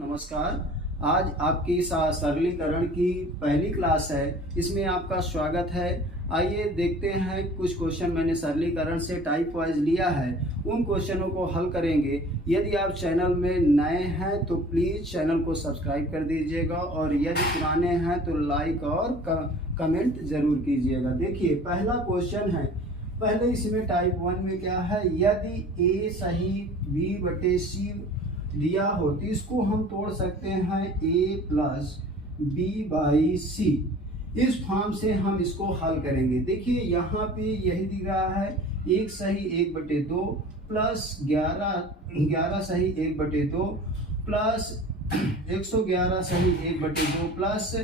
नमस्कार। आज आपकी इस सरलीकरण की पहली क्लास है, इसमें आपका स्वागत है। आइए देखते हैं, कुछ क्वेश्चन मैंने सरलीकरण से टाइप वाइज लिया है, उन क्वेश्चनों को हल करेंगे। यदि आप चैनल में नए हैं तो प्लीज़ चैनल को सब्सक्राइब कर दीजिएगा, और यदि पुराने हैं तो लाइक और कमेंट ज़रूर कीजिएगा। देखिए, पहला क्वेश्चन है। पहले इसमें टाइप 1 में क्या है, यदि ए सही बी बटे सी दिया हो तो इसको हम तोड़ सकते हैं a प्लस बी बाई सी। इस फॉर्म से हम इसको हल करेंगे। देखिए यहाँ पे यही दिख रहा है, 1 सही 1/2 प्लस 11 सही 1/2 प्लस 111 सही 1/2 प्लस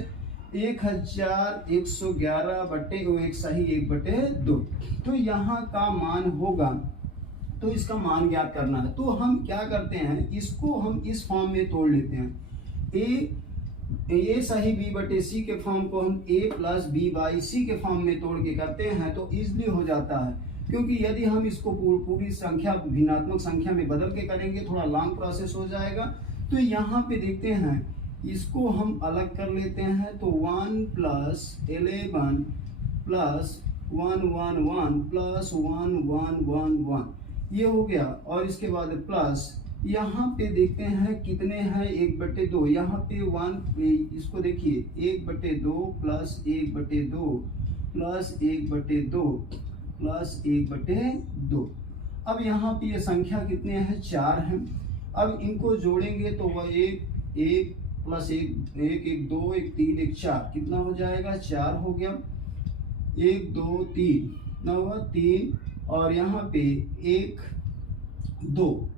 1111/1 सही 1/2। तो यहाँ का मान होगा, तो इसका मान ज्ञात करना है। तो हम क्या करते हैं, इसको हम इस फॉर्म में तोड़ लेते हैं। ए सही बी बटे सी के फॉर्म को हम ए प्लस बी बाई सी के फॉर्म में तोड़ के करते हैं तो इजीली हो जाता है। क्योंकि यदि हम इसको पूरी संख्या भिन्नात्मक संख्या में बदल के करेंगे थोड़ा लॉन्ग प्रोसेस हो जाएगा। तो यहाँ पे देखते हैं, इसको हम अलग कर लेते हैं। तो 1 प्लस 11 प्लस 111 प्लस 1111 ये हो गया। और इसके बाद प्लस यहाँ पे देखते हैं कितने हैं, 1/2। यहाँ पे 1, इसको देखिए 1/2 प्लस 1/2 प्लस 1/2 प्लस 1/2। अब यहाँ पे ये संख्या कितने हैं, 4 हैं। अब इनको जोड़ेंगे तो वह 1 प्लस 1 1 2 1 3 1 4 कितना हो जाएगा, 4 हो गया। 1 2 3 9 3 और यहाँ पे 1 2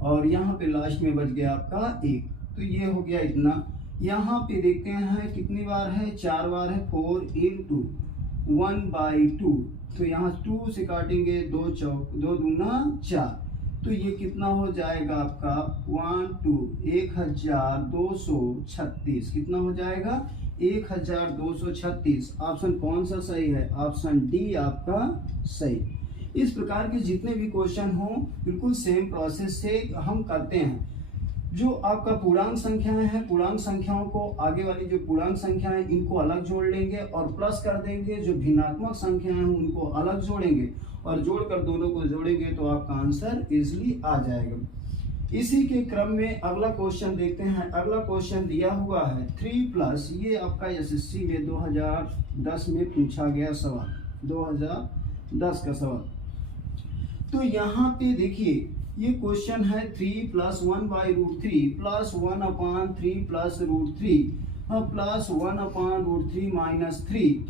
और यहाँ पे लास्ट में बच गया आपका 1। तो ये हो गया इतना। यहाँ पे देखते हैं कितनी बार है, 4 बार है। 4 × 1/2। तो यहाँ 2 से काटेंगे, 2 चौक 2 दूना 4। तो ये कितना हो जाएगा आपका 1236। कितना हो जाएगा, 1236। ऑप्शन कौन सा सही है, ऑप्शन डी आपका सही। इस प्रकार के जितने भी क्वेश्चन हो बिल्कुल सेम प्रोसेस से हम करते हैं। जो आपका पूर्णांक संख्याएं हैं, पूर्णांक संख्याओं को आगे वाली जो पूर्णांक संख्याएं इनको अलग जोड़ लेंगे और प्लस कर देंगे। जो भिन्नात्मक संख्याएं हैं उनको अलग जोड़ेंगे और जोड़कर दोनों को जोड़ेंगे तो आपका आंसर इजीली आ जाएगा। इसी के क्रम में अगला क्वेश्चन देखते हैं। अगला क्वेश्चन दिया हुआ है 3 प्लस, ये आपका एसएससी में 2010 में पूछा गया सवाल, 2010 का सवाल। तो यहाँ पे देखिए ये क्वेश्चन है 3 plus 1/√3 plus 1/3 plus √3 plus 1/√3 minus 3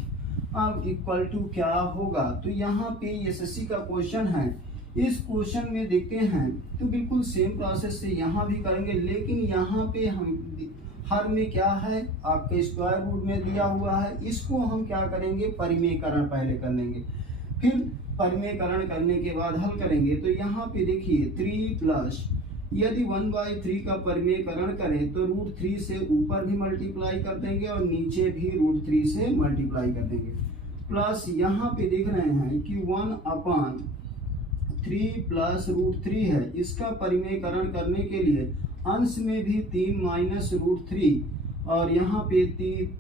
अब इक्वल टू क्या होगा। तो यहाँ पे एसएससी का क्वेश्चन है। इस क्वेश्चन में देखते हैं तो बिल्कुल सेम प्रोसेस से यहाँ भी करेंगे, लेकिन यहाँ पे हम हर में क्या है, आपके स्क्वायर रूट में दिया हुआ है। इसको हम क्या करेंगे, परिमेयकरण पहले कर लेंगे, फिर परिमेयकरण करने के बाद हल करेंगे। तो यहाँ पे देखिए 3 प्लस, यदि 1/3 का परिमेयकरण करें तो √3 से ऊपर भी मल्टीप्लाई कर देंगे और नीचे भी √3 से मल्टीप्लाई कर देंगे। प्लस यहाँ पे देख रहे हैं कि 1/3 प्लस √3 है। इसका परिमेयकरण करने के लिए अंश में भी 3 माइनस √3 और यहाँ पे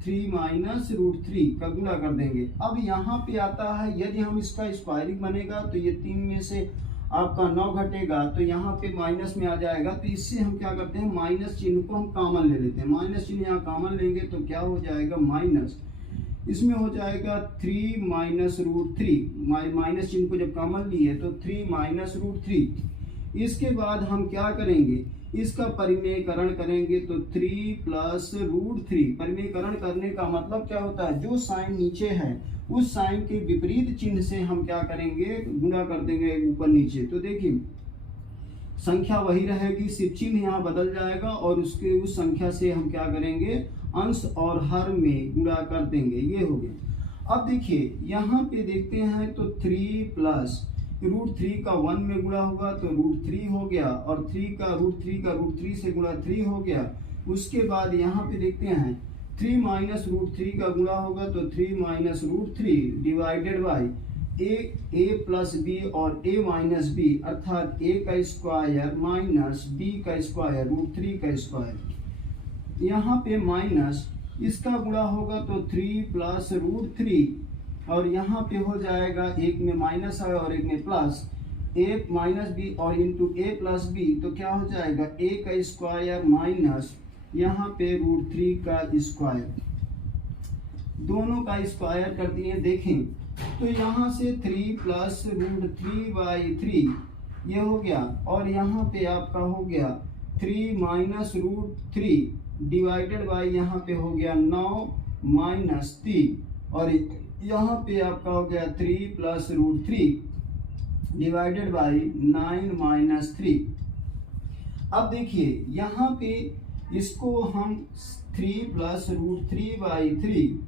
3 माइनस √3 का गुणा कर देंगे। अब यहाँ पे आता है, यदि हम इसका स्क्वायरिंग बनेगा तो ये 3 में से आपका 9 घटेगा तो यहाँ पे माइनस में आ जाएगा। तो इससे हम क्या करते हैं, माइनस चिन्ह को हम कॉमन ले लेते हैं। माइनस चिन्ह यहाँ कॉमन लेंगे तो क्या हो जाएगा, माइनस, इसमें हो जाएगा 3 माइनस √3। माइनस चिन्ह को जब कॉमन लिए तो 3 माइनस √3। इसके बाद हम क्या करेंगे, इसका परिमेयकरण करेंगे तो 3 प्लस √3। परिमेयकरण करने का मतलब क्या होता है, जो साइन नीचे है उस साइन के विपरीत चिन्ह से हम क्या करेंगे, गुणा कर देंगे ऊपर नीचे। तो देखिए संख्या वही रहेगी, सिर्फ चिन्ह यहाँ बदल जाएगा और उसके उस संख्या से हम क्या करेंगे, अंश और हर में गुणा कर देंगे। ये हो गया। अब देखिए यहाँ पे देखते हैं तो 3 प्लस √3 का 1 में गुणा होगा तो √3 हो गया, और 3 का √3 से गुणा 3 हो गया। उसके बाद यहाँ पे देखते हैं 3 माइनस √3 का गुणा होगा तो 3 minus √3 divided by A plus B और ए माइनस बी, अर्थात ए का स्क्वायर माइनस बी का स्क्वायर √3 का स्क्वायर। यहाँ पे माइनस, इसका गुणा होगा तो 3 प्लस रूट 3, और यहाँ पे हो जाएगा, एक में माइनस है और एक में प्लस, ए माइनस बी और इंटू ए प्लस बी, तो क्या हो जाएगा ए का स्क्वायर माइनस यहाँ पे रूट 3 का स्क्वायर, दोनों का स्क्वायर कर दिए। देखें तो यहाँ से 3 प्लस रूट 3/3 ये हो गया, और यहाँ पे आपका हो गया 3 माइनस रूट 3 डिवाइडेड बाई यहाँ पे हो गया 9 माइनस 3, और यहाँ पे आपका हो गया 3 plus root 3 divided by 9 minus 3। अब देखिए यहाँ पे इसको हम 3 प्लस रूट 3/3,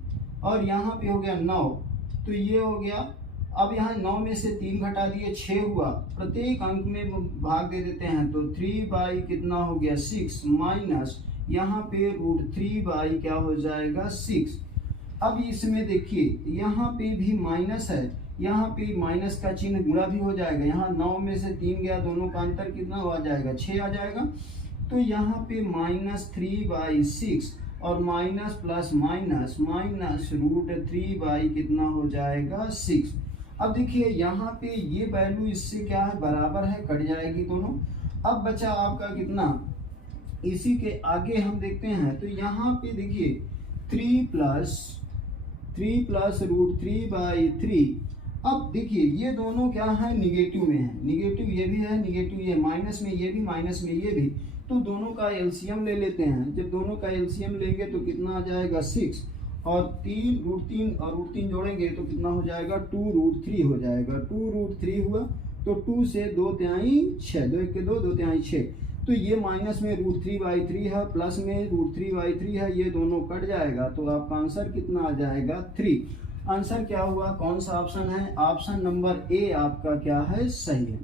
और यहाँ पे हो गया 9, तो ये हो गया। अब यहाँ 9 में से 3 घटा दिए 6 हुआ, प्रत्येक अंक में भाग दे देते हैं, तो 3 बाई कितना हो गया 6 माइनस यहाँ पे रूट 3 बाई क्या हो जाएगा 6। अब इसमें देखिए यहाँ पे भी माइनस है, यहाँ पे माइनस का चिन्ह गुणा भी हो जाएगा, यहाँ 9 में से 3 गया, दोनों का अंतर कितना आ जाएगा 6 आ जाएगा, तो यहाँ पे -3/6 और minus plus minus minus root 3 by कितना हो जाएगा 6। अब देखिए यहाँ पे ये वैल्यू इससे क्या है बराबर है, कट जाएगी दोनों। अब बचा आपका कितना, इसी के आगे हम देखते हैं, तो यहाँ पे देखिए 3 प्लस रूट 3/3। अब देखिए ये दोनों क्या है निगेटिव में है, निगेटिव ये भी है, निगेटिव ये, माइनस में ये भी, माइनस में ये भी, तो दोनों का एलसीएम ले लेते हैं। जब दोनों का एलसीएम लेंगे तो कितना आ जाएगा 6, और 3 रूट 3 और रूट 3 जोड़ेंगे तो कितना हो जाएगा 2 रूट 3 हो जाएगा। 2 रूट 3 हुआ तो 2 से 2 तिहाई 6, 2 1 के 2, 2 तिहाई 6, तो ये माइनस में रूट 3/3 है, प्लस में रूट 3/3 है, ये दोनों कट जाएगा, तो आपका आंसर कितना आ जाएगा 3। आंसर क्या हुआ, कौन सा ऑप्शन है, ऑप्शन नंबर ए आपका क्या है सही है।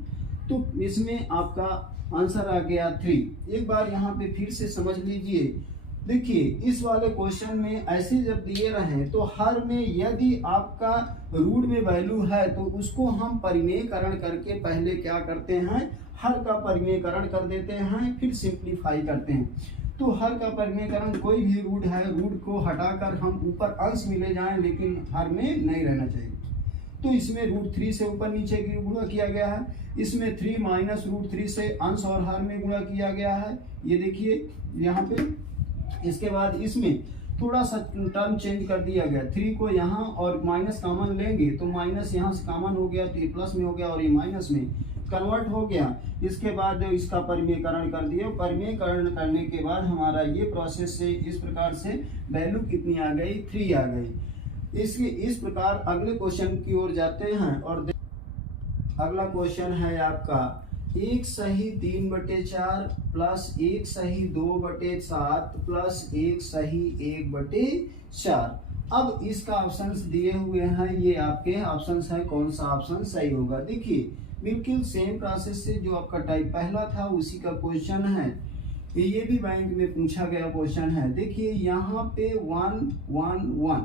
तो इसमें आपका आंसर आ गया 3। एक बार यहाँ पे फिर से समझ लीजिए, देखिए इस वाले क्वेश्चन में ऐसे जब दिए रहे तो हर में यदि आपका रूट में वैल्यू है तो उसको हम परिमेयकरण करके पहले क्या करते हैं, हर का परिमेयकरण कर देते हैं, फिर सिंप्लीफाई करते हैं। तो हर का परिमेयकरण, कोई भी रूट है, रूट को हटाकर हम ऊपर अंश में ले जाएं, लेकिन हर में नहीं रहना चाहिए। तो इसमें रूट 3 से ऊपर नीचे की गुणा किया गया है, इसमें 3 माइनस रूट 3 से अंश और हर में गुणा किया गया है, ये देखिए यहाँ पे। इसके बाद इसमें थोड़ा सा टर्म चेंज कर दिया गया, 3 को यहाँ और माइनस कॉमन लेंगे तो माइनस यहाँ से कॉमन हो गया तो ये प्लस में हो गया और ये माइनस में कन्वर्ट हो गया। इसके बाद इसका परिमेयकरण कर दिया, परिमेयकरण करने के बाद हमारा ये प्रोसेस से इस प्रकार से वैल्यू कितनी आ गई 3 आ गई। इस प्रकार अगले क्वेश्चन की ओर जाते हैं, और अगला क्वेश्चन है आपका 1 सही 3/4 प्लस 1 सही 2/7 प्लस 1 सही 1/4। अब इसका ऑप्शंस दिए हुए हैं, ये आपके ऑप्शंस हैं, कौन सा ऑप्शन सही होगा। देखिए बिल्कुल सेम प्रोसेस से जो आपका टाइप पहला था उसी का क्वेश्चन है, ये भी बैंक में पूछा गया क्वेश्चन है। देखिए यहाँ पे 1 1 1,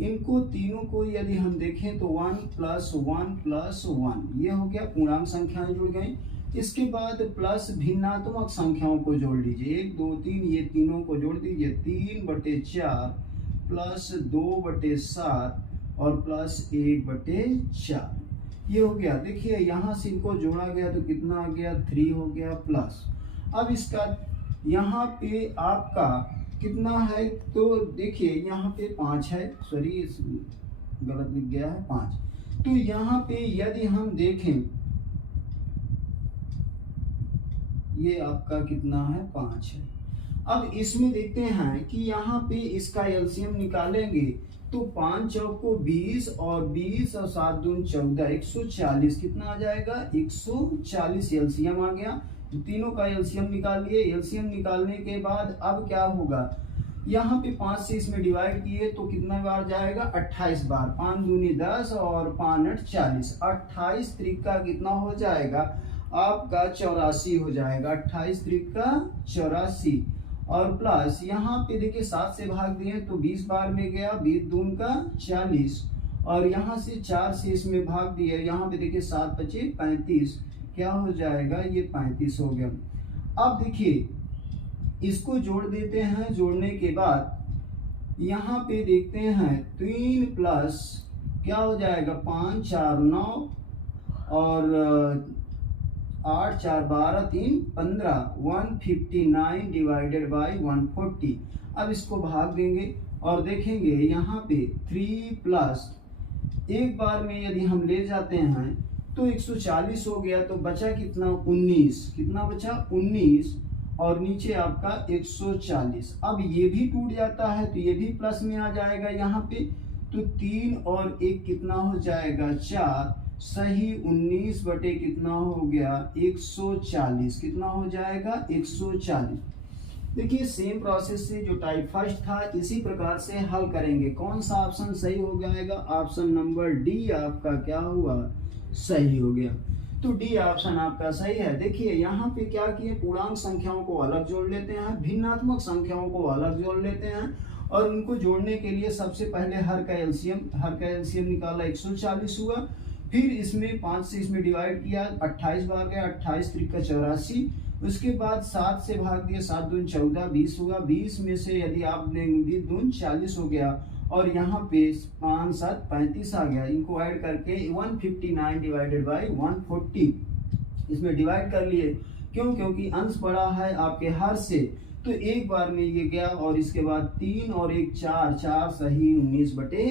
इनको तीनों को यदि हम देखें तो 1 + 1 + 1 ये हो गया, पूर्णांक संख्याएं जुड़ गई। इसके बाद प्लस भिन्नात्मक संख्याओं को जोड़ लीजिए, 1 2 3, ये तीनों को जोड़ दीजिए, 3/4 प्लस 2/7 और प्लस 1/4 ये हो गया। देखिए यहाँ से इनको जोड़ा गया तो कितना आ गया 3 हो गया प्लस। अब इसका यहाँ पे आपका कितना है, तो देखिए यहाँ पे 5 है, सॉरी गलत लिख गया है 5। तो यहाँ पे यदि हम देखें ये आपका कितना है 5 है। अब इसमें देखते हैं कि यहाँ पे इसका एलसीएम निकालेंगे तो 5 चौक को 20 और 20 और 7 दूनी 14, 140 कितना आ जाएगा 140 एलसीएम आ गया। तीनों का एलसीएम निकाल लिए। एलसीएम निकालने के बाद अब क्या होगा, यहाँ पे 5 से इसमें डिवाइड किए तो कितना बार जाएगा 28 बार, 5 दूनी 10 और 5 8 40, 28 त्रिका कितना हो जाएगा आपका 84 हो जाएगा, 28 त्रिका 84 और प्लस यहाँ पे देखिए 7 से भाग दिए तो 20 बार में गया, 20 दून का 40 और यहाँ से 4 से इसमें भाग दिए, यहाँ पे देखिए 7 25 35 क्या हो जाएगा ये 35 हो गया। अब देखिए इसको जोड़ देते हैं। जोड़ने के बाद यहाँ पे देखते हैं 3 प्लस क्या हो जाएगा 5 4 9 और 8 4 12 3 15 159 डिवाइडेड बाई 140। अब इसको भाग देंगे और देखेंगे यहाँ पे 3 प्लस एक बार में यदि हम ले जाते हैं तो 140 हो गया, तो बचा कितना 19, कितना बचा 19 और नीचे आपका 140। अब ये भी टूट जाता है तो ये भी प्लस में आ जाएगा यहाँ पे, तो 3 और 1 कितना हो जाएगा 4, सही 19 बटे कितना हो गया 140, कितना हो जाएगा 140। देखिए सेम प्रोसेस से जो टाइप फर्स्ट था इसी प्रकार से हल करेंगे। कौन सा ऑप्शन सही हो जाएगा, ऑप्शन नंबर डी आपका क्या हुआ सही हो गया। तो डी ऑप्शन आपका सही है। देखिए यहाँ पे क्या किए, पूर्णांक संख्याओं को अलग जोड़ लेते हैं, भिन्नात्मक संख्याओं को अलग जोड़ लेते हैं और उनको जोड़ने के लिए सबसे पहले हर का एलसीएम निकाला 140 हुआ, फिर इसमें 5 से इसमें डिवाइड किया 28 बार गया, 28 त्रिका 84, उसके बाद 7 से भाग दिया, 7 दून 14 20 हुआ, 20 में से यदि आपने दून 40 हो गया और यहाँ पे 5 7 35 आ गया। इनको ऐड करके 159 डिवाइडेड बाई 140 इसमें डिवाइड कर लिए। क्यों, क्योंकि अंश बड़ा है आपके हर से, तो एक बार में ये गया और इसके बाद 3 और 1 4, 4 सही 19 बटे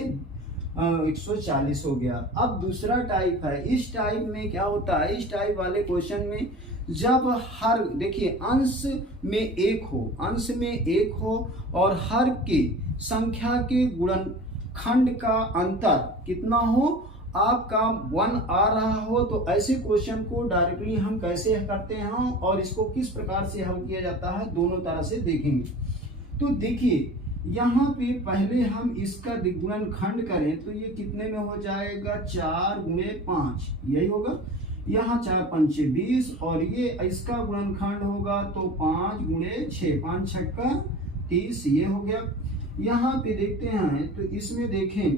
140 हो गया। अब दूसरा टाइप है, इस टाइप में क्या होता है, इस टाइप वाले क्वेश्चन में जब हर देखिए अंश में 1 हो, अंश में 1 हो और हर के संख्या के गुणनखंड का अंतर कितना हो, आपका 1 आ रहा हो, तो ऐसे क्वेश्चन को डायरेक्टली हम कैसे करते हैं और इसको किस प्रकार से हल किया जाता है दोनों तरह से देखेंगे। तो देखिए यहाँ पे पहले हम इसका गुणनखंड करें तो ये कितने में हो जाएगा 4 गुणे 5, यही होगा। यहाँ 4 पंचे 20 और ये इसका गुणनखंड होगा तो 5 गुणे 6, 5 छक्का 30, ये हो गया। यहाँ पे देखते हैं तो इसमें देखें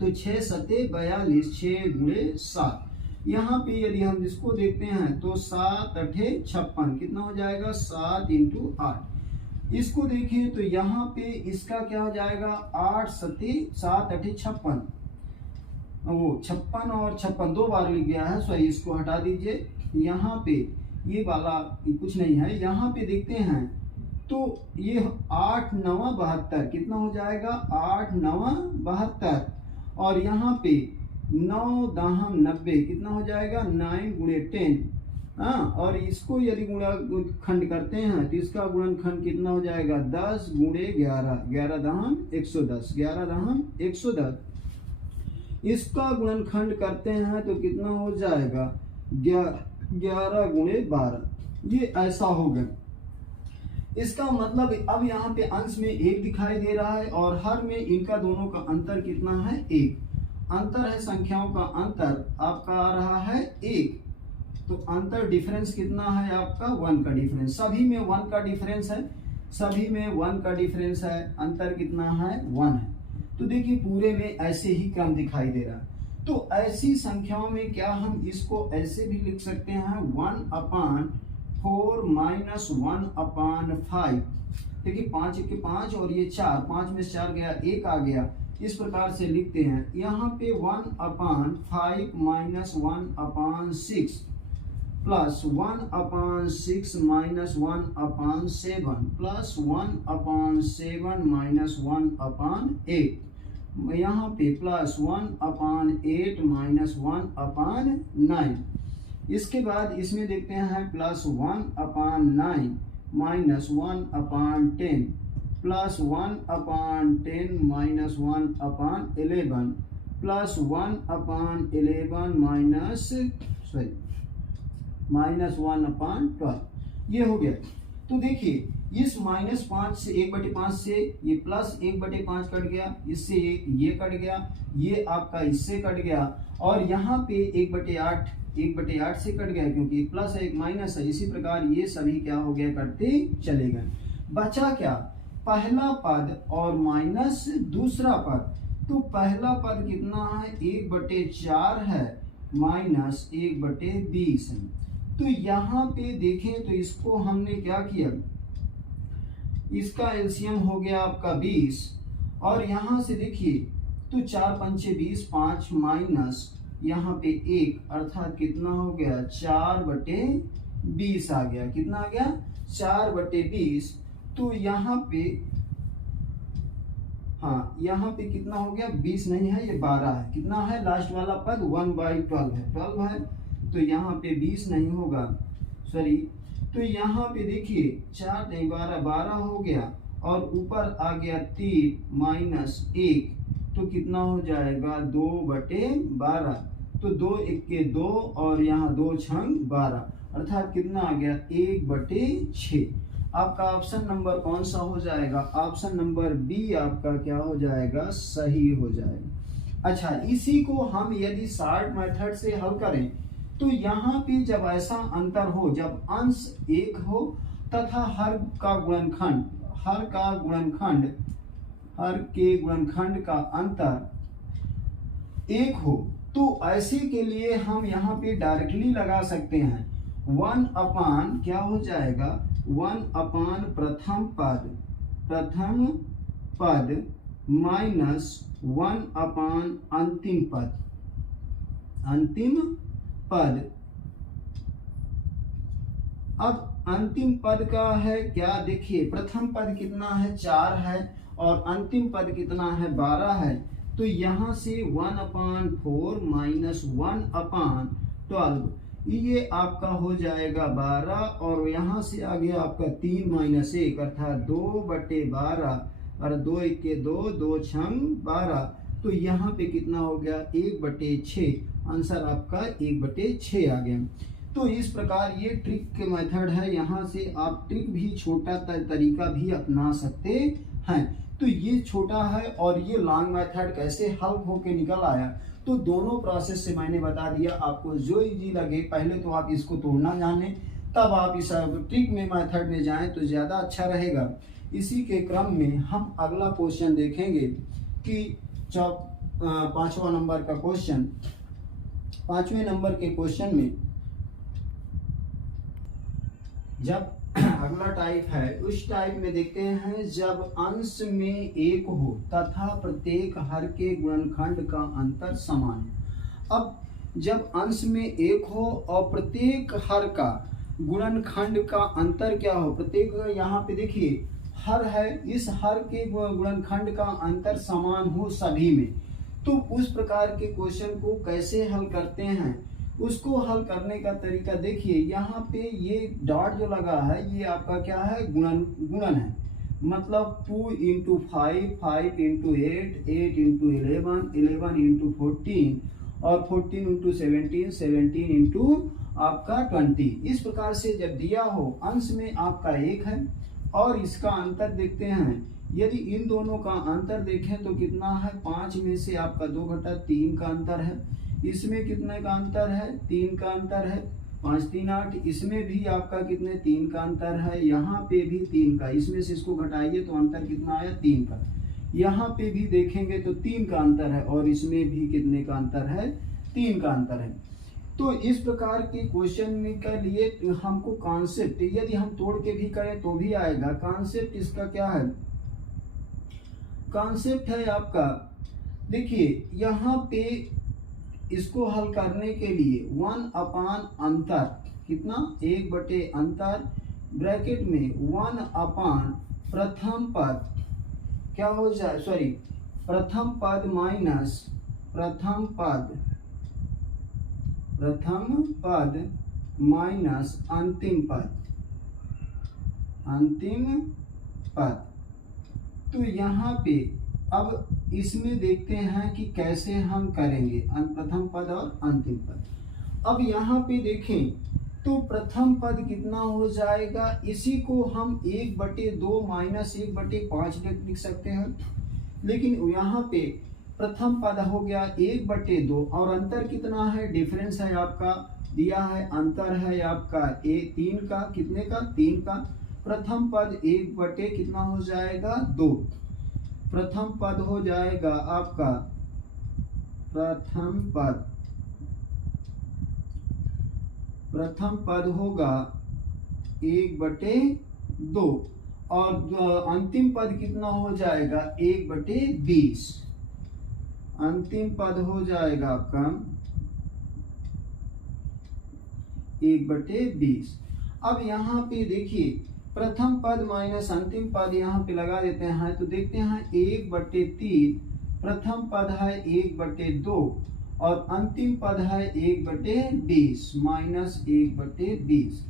तो 6 सते 42, 6 गुणे 7। यहाँ पे यदि हम इसको देखते हैं तो 7 अठे 56, कितना हो जाएगा 7 इंटू 8। इसको देखें तो यहाँ पे इसका क्या हो जाएगा 8 सते 7 अठे 56, वो 56 और 56 दो बार लिख गया है, सॉरी इसको हटा दीजिए। यहाँ पे ये वाला कुछ नहीं है। यहाँ पे देखते हैं तो ये 8 9 72, कितना हो जाएगा 8 9 72 और यहाँ पे 9 दाहम 90, कितना हो जाएगा 9 गुणे 10। हाँ, और इसको यदि गुणनखंड करते हैं तो इसका गुणनखंड कितना हो जाएगा 10 गुणे 11, 11 दाहम 110, 11 दाहम 110। इसका गुणनखंड करते हैं तो कितना हो जाएगा 11 गुणे 12, ये ऐसा होगा। इसका मतलब अब यहाँ पे अंश में 1 दिखाई दे रहा है और हर में इनका दोनों का अंतर कितना है 1। अंतर है संख्याओं का अंतर आपका आ रहा है 1, तो अंतर डिफरेंस कितना है आपका 1 का डिफरेंस। सभी में 1 का डिफरेंस है, सभी में 1 का डिफरेंस है, अंतर कितना है 1 है। तो देखिए पूरे में ऐसे ही क्रम दिखाई दे रहा है। तो ऐसी संख्याओं में क्या हम इसको ऐसे भी लिख सकते हैं 1/4 माइनस 1/5। देखिए 5 के 5 और ये 4, 5 में से 4 गया 1 आ गया, इस प्रकार से लिखते हैं। यहाँ पे 1/5 minus 1/6 plus 1/6 minus 1/7 plus 1/7 minus 1/8, यहाँ पे प्लस 1/8 माइनस 1/9। इसके बाद इसमें देखते हैं plus 1/9 minus 1/10 plus 1/10 minus 1/11 plus 1/11 minus 1/12, ये हो गया। तो देखिए इस -5 से 1/5 से ये प्लस 1/5 कट गया, इससे ये कट गया, ये आपका इससे कट गया और यहाँ पे 1/8 से कट गया क्योंकि एक प्लस है एक माइनस है। इसी प्रकार ये सभी क्या हो गया कटते चले गए। बचा क्या पहला पद और माइनस दूसरा पद। तो पहला पद कितना है 1/4 है माइनस 1/20 है। तो यहाँ पे देखें तो इसको हमने क्या किया इसका एलसीएम हो गया आपका 20, और यहाँ से देखिए तो 4 पंचे 20, 5 माइनस यहाँ पे 1, अर्थात कितना हो गया 4/20 आ गया। कितना आ गया 4/20। तो यहाँ पे हाँ, यहाँ पे कितना हो गया 20 नहीं है, ये 12 है। कितना है लास्ट वाला पद 1/12 है, 12 है, तो यहाँ पे 20 नहीं होगा, सॉरी। तो यहाँ पे देखिए 4 नहीं 12, 12 हो गया, और ऊपर आ गया 3 माइनस 1, तो कितना हो जाएगा 2/12। तो 2 1 के 2, और यहाँ 2 छंग 12, अर्थात कितना आ गया 1/6। आपका ऑप्शन नंबर कौन सा हो जाएगा? ऑप्शन नंबर बी आपका क्या हो जाएगा? सही हो जाएगा। अच्छा, इसी को हम यदि शॉर्ट मेथड से हल करें तो यहाँ पे जब ऐसा अंतर हो, जब अंश 1 हो तथा हर के गुणनखंड का अंतर 1 हो, तो ऐसे के लिए हम यहाँ पे डायरेक्टली लगा सकते हैं 1 क्या हो जाएगा 1 प्रथम पद माइनस 1 अंतिम पद। अब अंतिम पद का है क्या? देखिए प्रथम पद कितना है 4 है, और अंतिम पद कितना है 12 है। तो यहाँ से 1/4 माइनस 1/12, ये आपका हो जाएगा 12, और यहाँ से आ गया आपका 3 माइनस 1, अर्थात 2/12, और 2 1 के 2, 2 छंग 12, तो यहाँ पे कितना हो गया 1/6। आंसर आपका 1/6 आ गया। तो इस प्रकार ये ट्रिक के मेथड है, यहाँ से आप ट्रिक भी छोटा तरीका भी अपना सकते हैं। तो ये छोटा है, और ये लॉन्ग मेथड कैसे हल होके निकल आया, तो दोनों प्रोसेस से मैंने बता दिया। आपको जो इजी लगे, पहले तो आप इसको तोड़ना जाने, तब आप इस ट्रिक में मेथड में जाएं तो ज़्यादा अच्छा रहेगा। इसी के क्रम में हम अगला क्वेश्चन देखेंगे कि 5वां नंबर का क्वेश्चन। 5वें नंबर के क्वेश्चन में जब अगला टाइप है, उस टाइप में देखते हैं जब अंश में 1 हो तथा प्रत्येक हर के गुणनखंड का अंतर समान है। अब जब अंश में 1 हो और प्रत्येक हर का गुणनखंड का अंतर क्या हो, प्रत्येक यहाँ पे देखिए हर है, इस हर के गुणनखंड का अंतर समान हो सभी में, तो उस प्रकार के क्वेश्चन को कैसे हल करते हैं, उसको हल करने का तरीका देखिए। यहाँ पे ये डॉट जो लगा है ये आपका क्या है गुणन है, मतलब 2 × 5, 5 × 8, 8 × 11, 11 × 14, और 14 × 17, 17 × आपका 20। इस प्रकार से जब दिया हो अंश में आपका 1 है और इसका अंतर देखते हैं, यदि इन दोनों का अंतर देखें तो कितना है 5 में से आपका 2/3 का अंतर है, इसमें कितने का अंतर है 3 का अंतर है, 5 3 8, इसमें भी आपका कितने 3 का अंतर है, यहाँ पे भी 3 का, इसमें से इसको घटाइए तो अंतर कितना आया 3 का, यहाँ पे भी देखेंगे तो 3 का अंतर है, और इसमें भी कितने का अंतर है 3 का अंतर है। तो इस प्रकार के क्वेश्चन के लिए हमको कॉन्सेप्ट, यदि हम तोड़ के भी करें तो भी आएगा। कॉन्सेप्ट इसका क्या है, कॉन्सेप्ट है आपका, देखिए यहाँ पे इसको हल करने के लिए 1 अंतर कितना 1 अंतर ब्रैकेट में 1 प्रथम पद क्या हो जाए, सॉरी प्रथम पद माइनस प्रथम पद माइनस अंतिम पद। तो यहाँ पे अब इसमें देखते हैं कि कैसे हम करेंगे प्रथम पद और अंतिम पद। अब यहाँ पे देखें तो प्रथम पद कितना हो जाएगा, इसी को हम 1/2 माइनस 1/5 लिख सकते हैं, लेकिन यहाँ पे प्रथम पद हो गया 1/2 और अंतर कितना है, डिफरेंस है आपका दिया है, अंतर है आपका 3 का, कितने का 3 का। प्रथम पद 1 कितना हो जाएगा 2, प्रथम पद हो जाएगा आपका प्रथम पद होगा 1/2, और अंतिम पद कितना हो जाएगा 1/20। अंतिम पद हो जाएगा आपका 1/20। अब यहाँ पे देखिए प्रथम पद माइनस अंतिम पद यहाँ पे लगा देते हैं तो देखते हैं 1/3 प्रथम पद है 1/2 और अंतिम पद है 1/20 माइनस 1/20।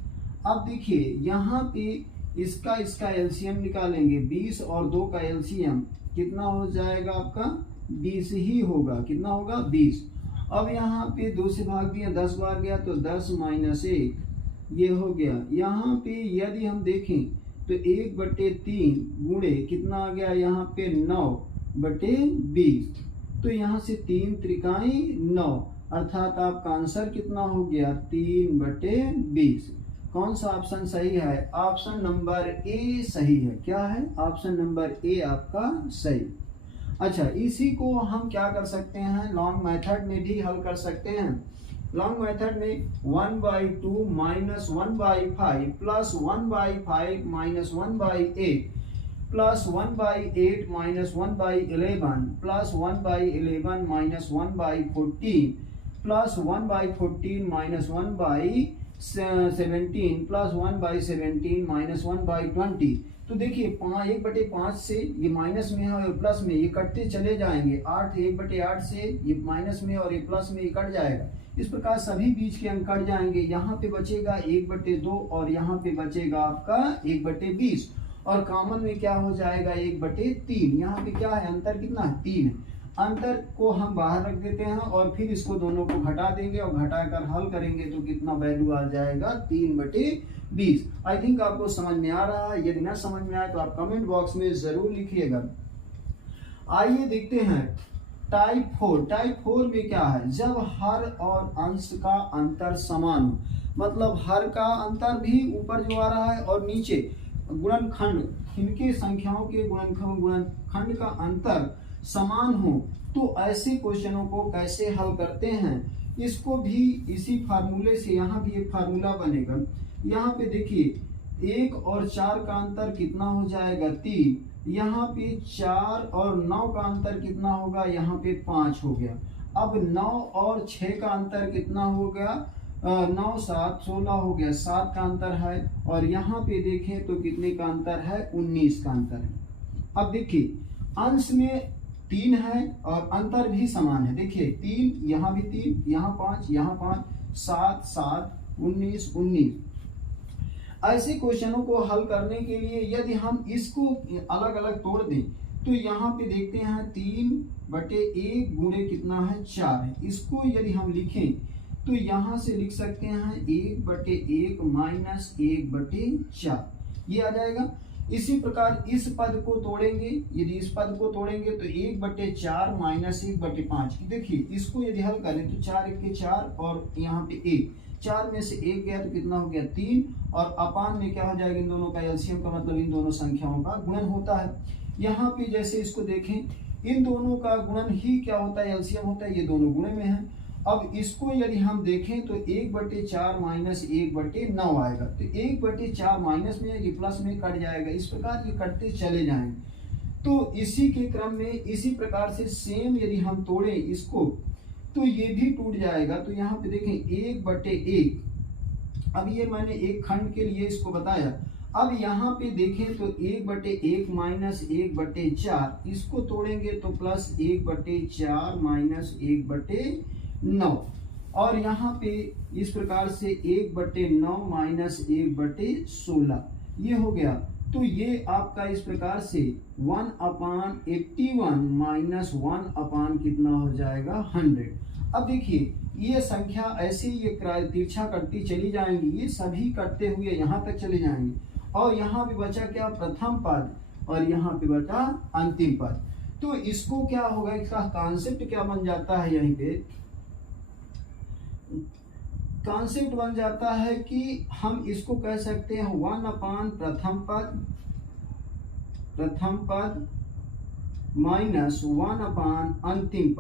अब देखिए यहाँ पे इसका एलसीएम निकालेंगे 20 और 2 का एलसीएम कितना हो जाएगा आपका 20 ही होगा। कितना होगा 20। अब यहाँ पे 2 से भाग दिया 10 बार गया तो 10 माइनस 1 ये हो गया। यहाँ पे यदि हम देखें तो 1/3 गुणे कितना आ गया यहाँ पे 9/20 तो यहाँ से 3 त्रिकाई 9 अर्थात आपका आंसर कितना हो गया 3/20। कौन सा ऑप्शन सही है? ऑप्शन नंबर ए सही है। क्या है? ऑप्शन नंबर ए आपका सही। अच्छा, इसी को हम क्या कर सकते हैं लॉन्ग मेथड में भी हल कर सकते हैं। लॉन्ग मेथड में 1/2 minus 1/5 plus 1/5 minus 1/8 plus 1/8 minus 1/11 plus 1/11 minus 1/14 plus 1/14 minus 1/17 plus 1/17 minus 1/20। तो देखिए 1/5 से ये माइनस में है और प्लस में, ये कटते चले जाएंगे। 8 1/8 से ये माइनस में और ये प्लस में ये कट जाएगा। इस प्रकार सभी बीच के अंक कट जाएंगे। यहाँ पे बचेगा 1/2 और यहाँ पे बचेगा आपका 1/20 और कॉमन में क्या हो जाएगा 1/3। यहाँ पे क्या है अंतर कितना है 3 है। अंतर को हम बाहर रख देते हैं और फिर इसको दोनों को घटा देंगे और घटाकर हल करेंगे तो कितना वैल्यू आ जाएगा 3/20। आई थिंक आपको समझ में आ रहा है। यदि ना समझ में आए तो आप कमेंट बॉक्स में जरूर लिखिएगा। आइए देखते हैं टाइप 4। टाइप 4 में क्या है? जब हर और अंश का अंतर समान हो, मतलब हर का अंतर भी ऊपर जो आ रहा है और नीचे गुणनखंड, इनके संख्याओं के गुणनखंड का अंतर समान हो, तो ऐसे क्वेश्चनों को कैसे हल करते हैं? इसको भी इसी फार्मूले से, यहाँ भी एक फार्मूला बनेगा। यहाँ पे देखिए 1 और 4 का अंतर कितना हो जाएगा 3। यहाँ पे 4 और 9 का अंतर कितना होगा? यहाँ पे 5 हो गया। अब 9 और 6 का अंतर कितना हो गया? 9 7 16 हो गया। 7 का अंतर है और यहाँ पे देखें तो कितने का अंतर है? 19 का अंतर है। अब देखिए अंश में 3 है और अंतर भी समान है। देखिए 3, यहाँ भी 3, यहाँ 5, यहाँ 5, 7 7 19 19। ऐसे क्वेश्चनों को हल करने के लिए यदि हम इसको अलग अलग तोड़ दें तो यहाँ पे देखते हैं 3/1 गुणे कितना है 4 है। इसको यदि हम लिखें तो यहाँ से लिख सकते हैं 1/1 माइनस 1/4 ये आ जाएगा। इसी प्रकार इस पद को तोड़ेंगे, यदि इस पद को तोड़ेंगे तो 1/4 माइनस 1/5। देखिए इसको यदि हल करें तो 4 1 के 4 और यहाँ पे 1, 4 में से 1 गया तो कितना हो गया 3 और अपान में क्या हो जाएगा इन दोनों का एलसीएम का मतलब इन दोनों संख्याओं का गुणन होता है। यहाँ पे जैसे इसको देखें इन दोनों का गुणन ही क्या होता है एलसीएम होता है, ये दोनों गुणे में है। अब इसको यदि हम देखें तो 1/4 माइनस 1/9 आएगा तो 1/4 माइनस में ये प्लस में कट जाएगा। इस प्रकार ये कटते चले जाएंगे। तो इसी के क्रम में इसी प्रकार से सेम यदि हम तोड़ें इसको तो ये भी टूट जाएगा। तो यहाँ पे देखें 1/1। अब ये मैंने एक खंड के लिए इसको बताया। अब यहाँ पे देखें तो 1/1 माइनस 1/4 इसको तोड़ेंगे तो प्लस 1/4 माइनस 1/9 और यहाँ पे इस प्रकार से 1/9 माइनस 1/16 ये हो गया। तो ये आपका इस प्रकार से 1/81 माइनस 1 कितना हो जाएगा 100। अब देखिए ये संख्या ऐसे ये तिरछा करती चली जाएंगी, ये सभी करते हुए यहाँ तक चले जाएंगे और यहाँ पे बचा क्या प्रथम पद और यहाँ पे बचा अंतिम पद। तो इसको क्या होगा, इसका कॉन्सेप्ट क्या बन जाता है, यहीं पे कॉन्सेप्ट बन जाता है कि हम इसको कह सकते हैं 1 प्रथम पद माइनस 1 अंतिम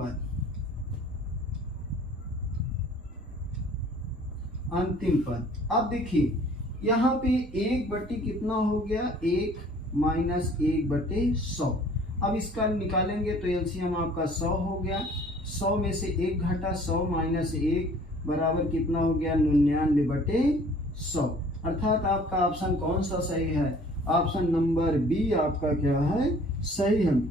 पद। अब देखिए यहाँ पे 1 बट्टी कितना हो गया 1 माइनस 1/100। अब इसका निकालेंगे तो एलसीएम आपका 100 हो गया। 100 में से 1 घटा, 100 माइनस 1 बराबर कितना हो गया 99/100। अर्थात आपका ऑप्शन कौन सा सही है? ऑप्शन नंबर बी आपका क्या है? सही है।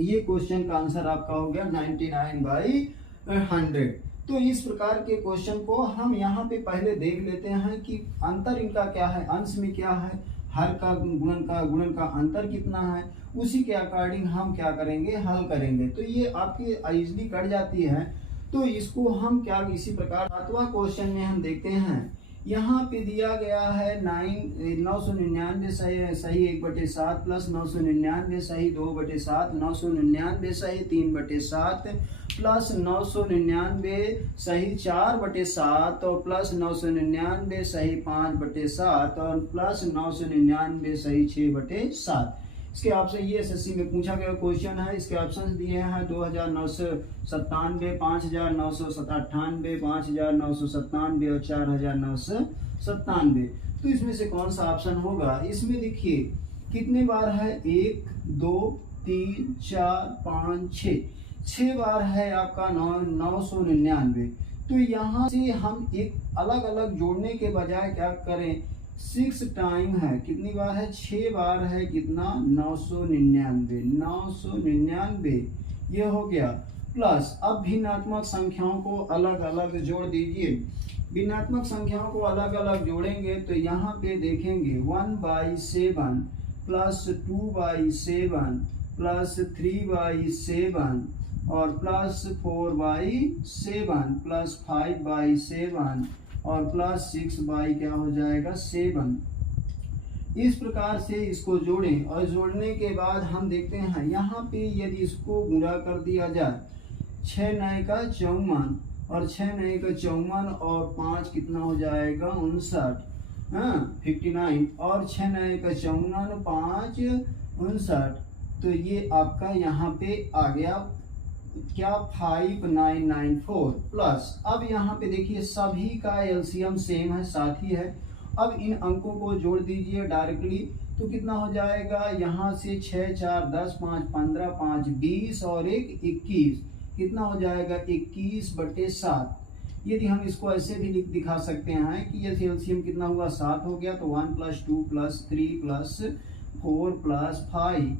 ये क्वेश्चन का आंसर आपका हो गया 99/100। तो इस प्रकार के क्वेश्चन को हम यहाँ पे पहले देख लेते हैं कि अंतर इनका क्या है, अंश में क्या है, हर का गुणन का अंतर कितना है, उसी के अकॉर्डिंग हम क्या करेंगे, हल करेंगे। तो ये आपकी इजीली कट जाती है। तो इसको हम क्या इसी प्रकार 7वां क्वेश्चन में हम देखते हैं। यहाँ पे दिया गया है 999 सही 1/7 प्लस 999 सही 2/7, 999 सही 3/7 प्लस 999 सही 4/7 और प्लस 999 सही 5/7 और प्लस 999 सही 6/7। इसके ऑप्शन ये एसएससी में पूछा गया क्वेश्चन है। इसके ऑप्शन दिए हैं 2997, 5998, 5997 और 4997। तो इसमें से कौन सा ऑप्शन होगा? इसमें देखिए कितने बार है, 1 2 3 4 5 6 बार है आपका 999। तो यहाँ से हम एक अलग अलग जोड़ने के बजाय क्या करें, 6 टाइम है, कितनी बार है, 6 बार है, कितना 999 ये हो गया। प्लस अब भिन्नात्मक संख्याओं को अलग अलग जोड़ दीजिए। भिन्नात्मक संख्याओं को अलग अलग जोड़ेंगे तो यहाँ पे देखेंगे 1/7 प्लस 2/7 प्लस 3/7 और प्लस 4/7 प्लस 5/7 और प्लस 6 क्या हो जाएगा 7। इस प्रकार से इसको जोड़ें और जोड़ने के बाद हम देखते हैं यहाँ पे यदि इसको गुणा कर दिया जाए, 6 9 का 54 और 6 9 का 54 और 5 कितना हो जाएगा 59, 59 और 6 9 का 54 5 59। तो ये आपका यहाँ पे आ गया क्या 5994 प्लस। अब यहाँ पे देखिए सभी का एलसीएम सेम है, साथ ही है। अब इन अंकों को जोड़ दीजिए डायरेक्टली तो कितना हो जाएगा, यहाँ से 6 4 10 5 15 5 20 और 1 21, कितना हो जाएगा 21/7। यदि हम इसको ऐसे भी दिखा सकते हैं कि ये एलसीएम कितना हुआ 7 हो गया, तो 1 + 2 + 3 + 4 + 5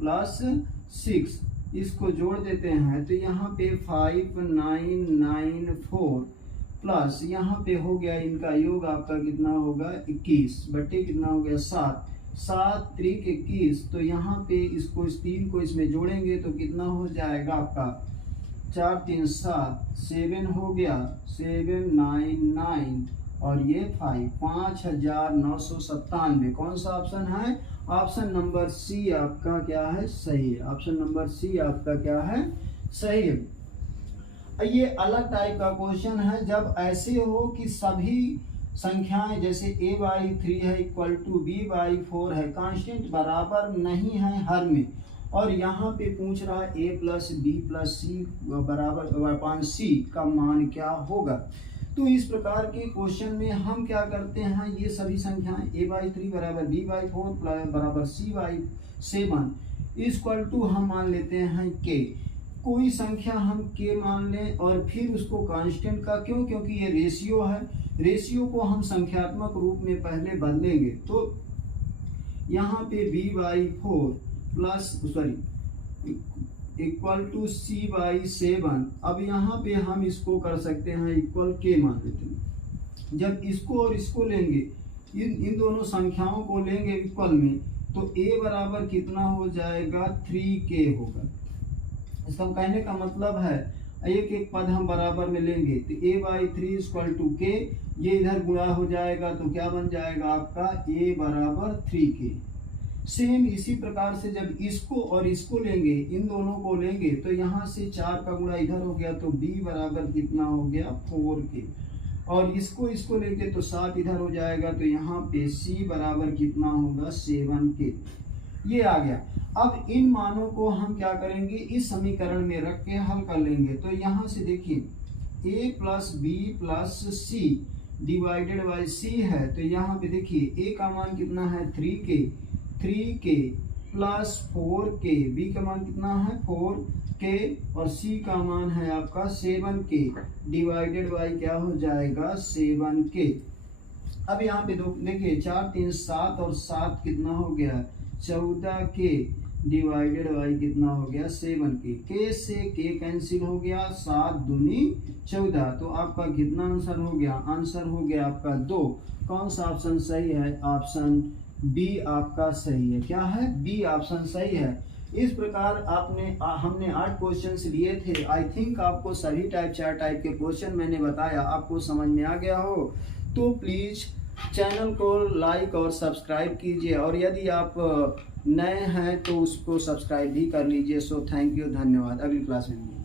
+ 6 इसको जोड़ देते हैं तो यहाँ पे 5994 प्लस यहाँ पे हो गया इनका योग आपका कितना होगा 21 बटे कितना हो गया 7 7 3 21। तो यहाँ पे इसको इस 3 को इसमें जोड़ेंगे तो कितना हो जाएगा आपका 4 3 7 7 हो गया 799 और ये 5997। कौन सा ऑप्शन है? ऑप्शन नंबर सी आपका क्या है सही है। ऑप्शन नंबर सी आपका क्या है सही है। ये अलग टाइप का क्वेश्चन है जब ऐसे हो कि सभी संख्याएं जैसे a/3 है इक्वल टू b/4 है, कांस्टेंट बराबर नहीं है हर में, और यहाँ पे पूछ रहा है a + b + c बराबर c का मान क्या होगा। तो इस प्रकार के क्वेश्चन में हम क्या करते हैं, ये सभी संख्याएं a/3 बराबर b/4 बराबर c/7 इक्वल टू हम मान लेते हैं k। कोई संख्या हम k मान लें और फिर उसको कांस्टेंट का, क्यों, क्योंकि ये रेशियो है, रेशियो को हम संख्यात्मक रूप में पहले बदलेंगे। तो यहाँ पे b/4 इक्वल टू c/7। अब यहाँ पे हम इसको कर सकते हैं इक्वल k मान लेते हैं। जब इसको और इसको लेंगे, इन दोनों संख्याओं को लेंगे इक्वल में, तो a बराबर कितना हो जाएगा 3k होगा। इसका कहने का मतलब है एक एक पद हम बराबर में लेंगे तो a/3 इक्वल टू k, ये इधर गुणा हो जाएगा तो क्या बन जाएगा आपका a बराबर 3k। सेम इसी प्रकार से जब इसको और इसको लेंगे, इन दोनों को लेंगे तो यहाँ से 4 का गुणा इधर हो गया तो b बराबर कितना हो गया 4k, और इसको लेंगे तो 7 इधर हो जाएगा तो यहाँ पे c बराबर कितना होगा 7k। ये आ गया। अब इन मानों को हम क्या करेंगे, इस समीकरण में रख के हल कर लेंगे। तो यहाँ से देखिए a + b + c divided by c है, तो यहाँ पे देखिए a का मान कितना है 3k, 3k plus 4k, b का मान कितना है 4k और c का मान है आपका 7k डिवाइडेड बाई क्या हो जाएगा 7k। अब यहाँ पे देखिए 4 3 7 और 7 कितना हो गया 14k डिवाइडेड बाई कितना हो गया 7k, k से k कैंसिल हो गया 7 दूनी 14, तो आपका कितना आंसर हो गया, आंसर हो गया आपका 2। कौन सा ऑप्शन सही है, ऑप्शन बी आपका सही है। क्या है, बी ऑप्शन सही है। इस प्रकार हमने 8 क्वेश्चंस लिए थे। आई थिंक आपको सभी 4 टाइप के क्वेश्चन मैंने बताया, आपको समझ में आ गया हो तो प्लीज चैनल को लाइक और सब्सक्राइब कीजिए, और यदि आप नए हैं तो उसको सब्सक्राइब भी कर लीजिए। सो थैंक यू, धन्यवाद। अगली क्लास में